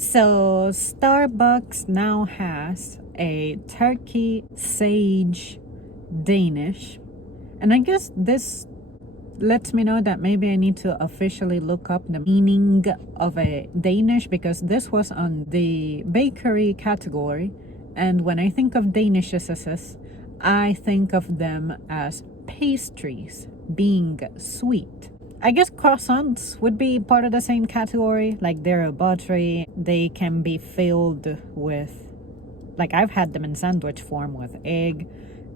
So Starbucks now has a turkey sage Danish. And I guess this lets me know that maybe I need to officially look up the meaning of a Danish, because this was on the bakery category. And when I think of Danishes, I think of them as pastries, being sweet. I guess croissants would be part of the same category. Like, they're a buttery. They can be filled with, like, I've had them in sandwich form with egg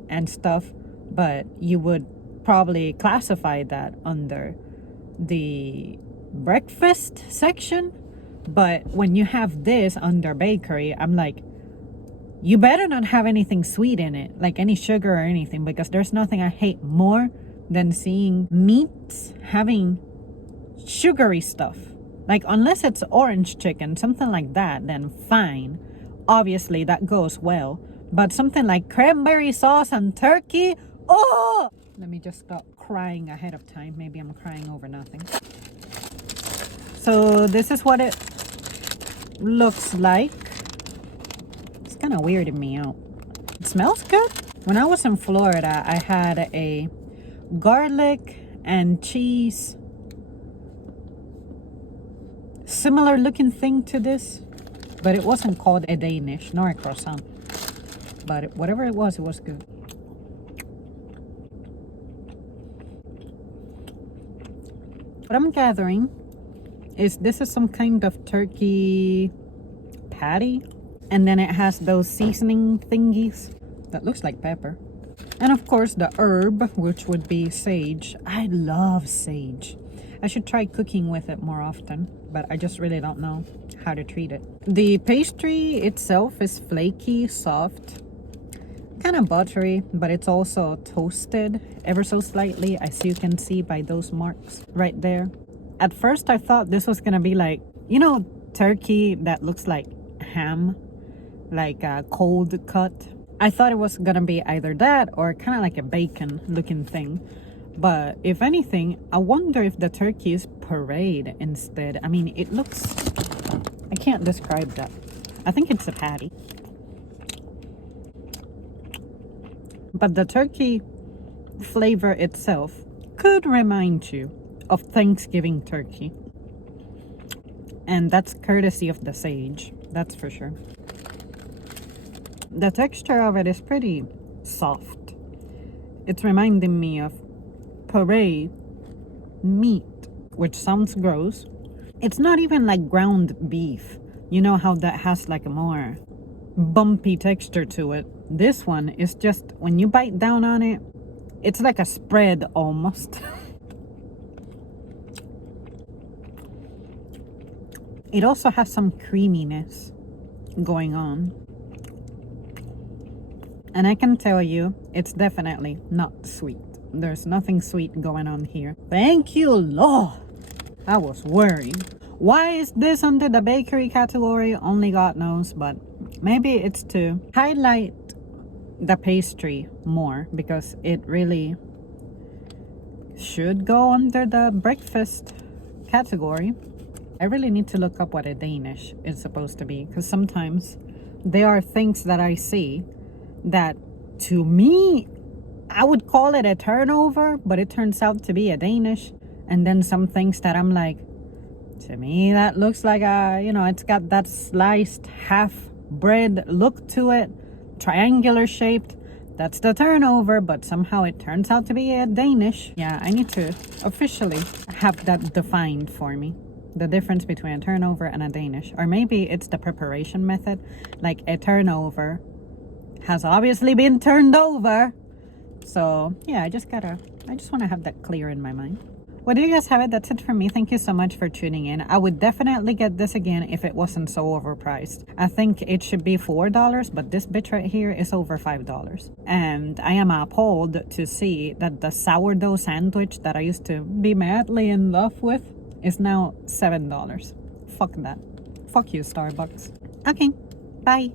and stuff, but you would probably classify that under the breakfast section. But when you have this under bakery, I'm like, you better not have anything sweet in it, like any sugar or anything, because there's nothing I hate more than seeing meats having sugary stuff. Like, unless it's orange chicken, something like that, then fine. Obviously, that goes well. But something like cranberry sauce and turkey, oh! Let me just stop crying ahead of time. Maybe I'm crying over nothing. So this is what it looks like. It's kind of weirding me out. It smells good. When I was in Florida, I had a garlic and cheese similar looking thing to this, but it wasn't called a Danish nor a croissant, but whatever it was good. What I'm gathering is this is some kind of turkey patty, and then it has those seasoning thingies that looks like pepper. And of course the herb, which would be sage. I love sage. I should try cooking with it more often, but I just really don't know how to treat it. The pastry itself is flaky, soft, kind of buttery, but it's also toasted ever so slightly, as you can see by those marks right there. At first I thought this was gonna be like, you know, turkey that looks like ham, like a cold cut. I thought it was gonna be either that or kind of like a bacon looking thing. But if anything, I wonder if the turkey is pureed instead. I mean, it looks, I can't describe that. I think it's a patty. But the turkey flavor itself could remind you of Thanksgiving turkey. And that's courtesy of the sage, that's for sure. The texture of it is pretty soft. It's reminding me of puree meat, which sounds gross. It's not even like ground beef. You know how that has like a more bumpy texture to it. This one is just, when you bite down on it, it's like a spread almost. It also has some creaminess going on. And I can tell you, it's definitely not sweet. There's nothing sweet going on here. Thank you, Lord. I was worried. Why is this under the bakery category? Only God knows, but maybe it's to highlight the pastry more, because it really should go under the breakfast category. I really need to look up what a Danish is supposed to be, because sometimes there are things that I see that, to me, I would call it a turnover, but it turns out to be a Danish. And then some things that I'm like, to me that looks like a, you know, it's got that sliced half bread look to it, triangular shaped. That's the turnover, but somehow it turns out to be a Danish. Yeah, I need to officially have that defined for me, the difference between a turnover and a Danish. Or maybe it's the preparation method. Like, a turnover has obviously been turned over. So yeah, I just want to have that clear in my mind. Well, there you guys have it. That's it for me. Thank you so much for tuning in. I would definitely get this again if it wasn't so overpriced. I think it should be $4, but this bitch right here is over $5. And I am appalled to see that the sourdough sandwich that I used to be madly in love with is now $7. Fuck that. Fuck you, Starbucks. Okay, bye.